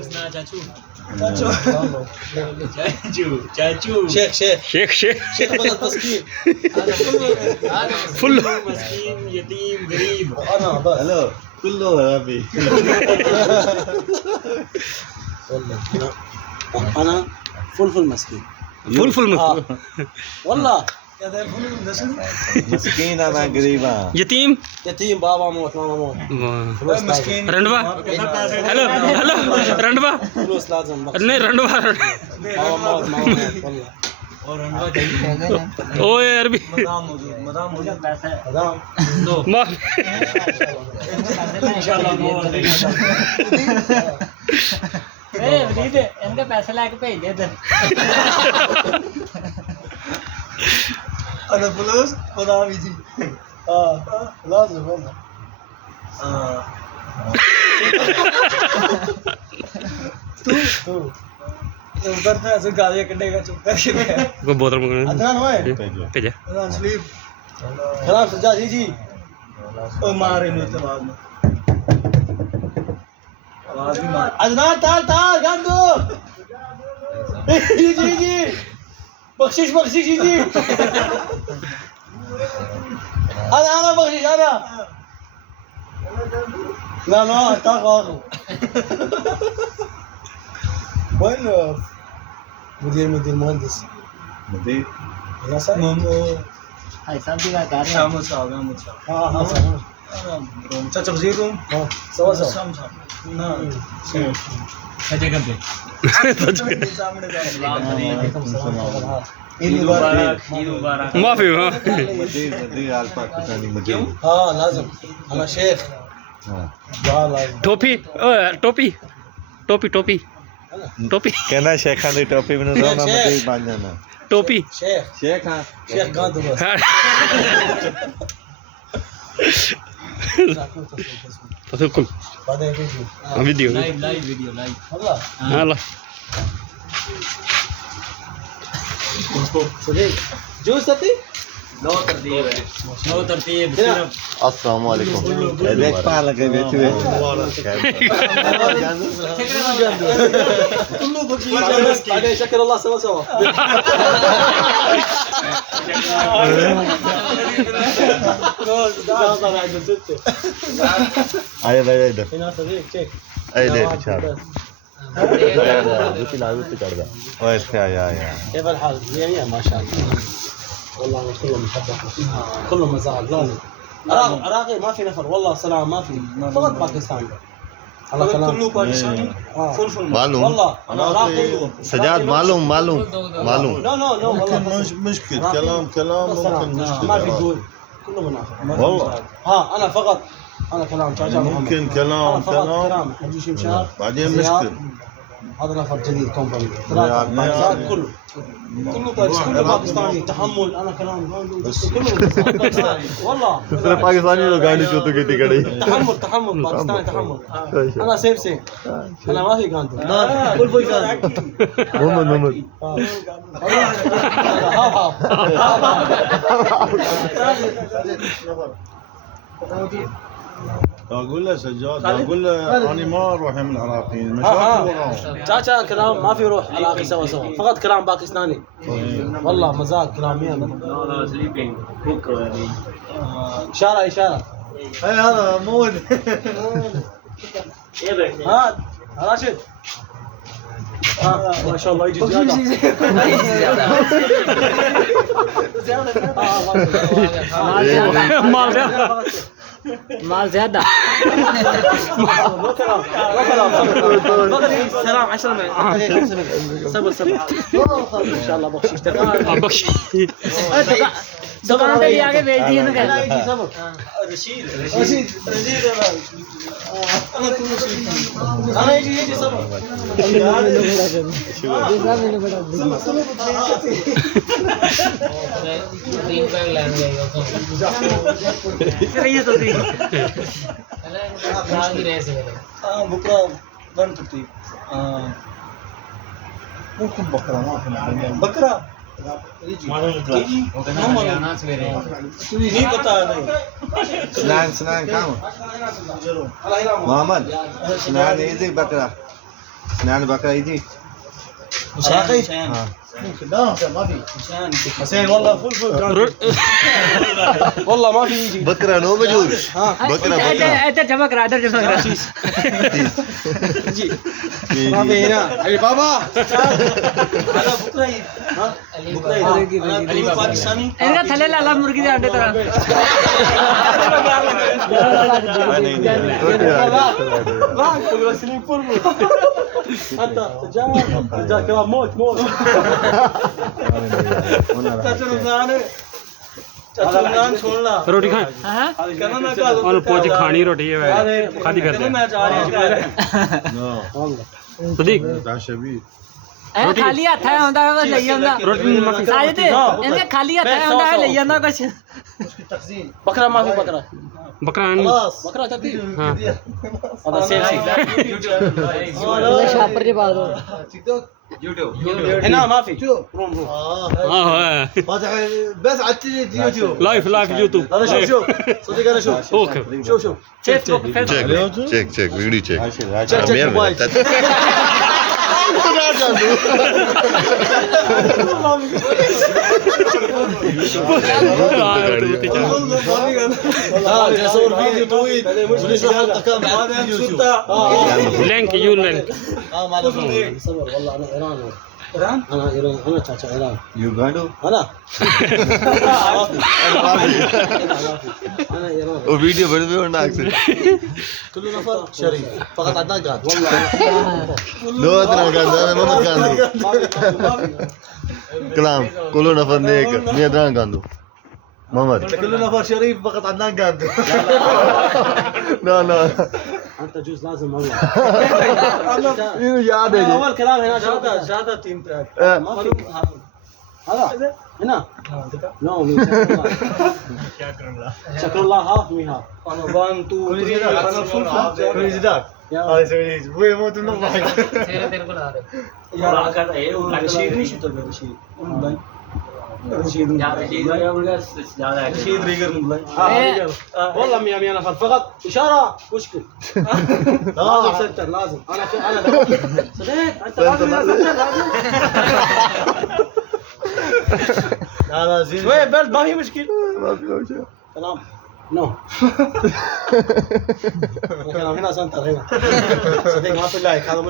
उसना चाचू चाचू चाचू शेख शेख शेख शेख शेख बलद مسكين फुल مسكين يتيم غريب انا بس هلو كله هابي والله انا فل مسكين फुल फुल والله مسكين انا قريبه यतीम يتيم بابا موت ماما موت فلوس مسكين रंडवा हेलो हेलो रंडवा فلوس لازم بس नहीं रंडवा بابا موت ماما موت والله और रंडवा चाहिए ओए अरबी मदाम मुझे पैसा है مدام दो माफ इंशाल्लाह मोहर देगा वरीद इनके पैसे लेके भेज दे इधर انا فلوس مدام يجي لازم والله तू उधर से ऐसे गालियां कटेगा चुप करके कोई बोतल मंगाना अदनान ओए भेजा अदनान स्लीप खराब सजा जी ओ मारे नहीं तो बाद में आवाज भी मार अदनान ताल ताल गंदो जी बख्शिश बख्शिश जी انا بخشش انا لا لا تعال وين مدير مهندس مدير يا سلام भाई साहब भी बात कर रहे हैं हाँ हाँ चाचा वजीरुम हाँ सवा सजे कर दे ईद मुबारक माफी हाँ مدير على الباكستاني مدير हाँ लाजम अना शेख हाँ हाँ लाजम टोपी टोपी टोपी टोपी टोपी कहना शेखा दी टोपी में ना मदीर बन जाना टोपी शेख शेख हाँ शेख गांधू बस تدخل بعدين فيديو فيديو लाइव वीडियो लाइव والله هلا صديق جوز تبي नो तरतीब सिर्फ السلام عليكم هذاك فعلا كان يتوه كله بكير بعدين شكر الله سوا आया भाई इधर هنا صديق चेक اي ده بشار ओए से आया كيف الحال؟ مية ما شاء الله والله كله محبة كله مزاج لازم عراقي ما في نفر والله سلام ما في فقط باكستاني على كلام كله باكستاني मालूम والله انا عراقي سجاد معلوم لا والله مشكل كلام ممكن ما في دول كله منافق والله ها انا فقط انا كلام شاشة ممكن أنا فقط كلام حجي شمشار بعدين زياد. مشكل هذا نفر جديد كومباني زياد. باكستان كله باكستاني تحمل انا كلام كله باكستاني والله दूसरे पाकिस्तानी लोग गाड़ी चोतु की टिकड़ी تحمل باكستاني تحمل انا سيف انا ما في قاندو كل فوق محمد اقول له سجاد اقول له انا ما اروح من العراقيين مشاكل चाचा كلام ما في روح عراقي سوا فقط كلام باكستاني والله مزاج كلام مية नो स्लीपिंग बुक اشاره اي هذا مود ये बैठने ها راشد ما شاء الله يجي زياده माल ज्यादा مو كلام سلام 10 من صبر ان شاء الله بخشيش बख्श दुकान पे आगे भेज दिए ना صبر رشيد انا يجي صبر तीन बैग लेने गए ريت دي आगे रेस है بكره بنتي ممكن بكره ما في بكره يجي जाना सवेरे नहीं पता नहीं سنان كامل محمد سنان ايزي بكره يعني بقى يجي عراقي لا ما في حسين والله فل والله ما في يجي بكره نو موجود بكره इधर जमा करा इधर जमा करा يجي ما في هنا علي بابا هذا بكره ها بكره علي पाकिस्तानी इनका थले लाला मुर्गी दे अंडे तरह لا كل سنين فل انت جاك موت रमजान छोड़ना रोटी खाए कहना मैं क्या और पोच खानी रोटी है खादी कर दे मैं जा रही सदीक تعشى ए खाली हाथ है होंदा है बस ले ਜਾਂਦਾ रोटी साजिद इनके खाली हाथ है होंदा है ले ਜਾਂਦਾ कुछ बकरा माफी बकरा बकरा बकरा चाहती हां هذا سيلسي शापर के बाद هنا ما في اه بس على اليوتيوب لايف يوتيوب هذا شوف صديق انا شوف اوكي شوف فيسبوك चेक वीडियो चेक check موبايل يصور فيديو طويل ونشرح حلقه كامله لينك يو لينك صور والله انا ايران انا ايران انا تشاچا ايران يوغاندو انا انا ايران वीडियो बड़े भी होना अक्सर كل نفر شريف فقط عدنان قاعد والله दो इतना गांधा है मोहम्मद गांधू कलाम कुलो नफर नेक मैं इतना गांधू मोहम्मद كل نفر شريف فقط عدنان قاعد لا لا انت جوز لازم والله ये याद है اول كلام هنا شهاده تيم هذا هنا نو شكر الله هاف مي هاف انا 1 2 3 انا فول كل جدار هذا يسوي ابوي يموت من الضحك तेरे तेरे को ला रहे يا راجل ايه رشيد مش تبع رشيد رشيد رشيد ريجر والله 100 نفر فقط اشاره مشكل لازم سنتر لازم انا صدق انت لازم لا زين وين بلد ما في مشكله ما في وجه تمام نو هنا سنتر هنا صدق ما في لايك هذا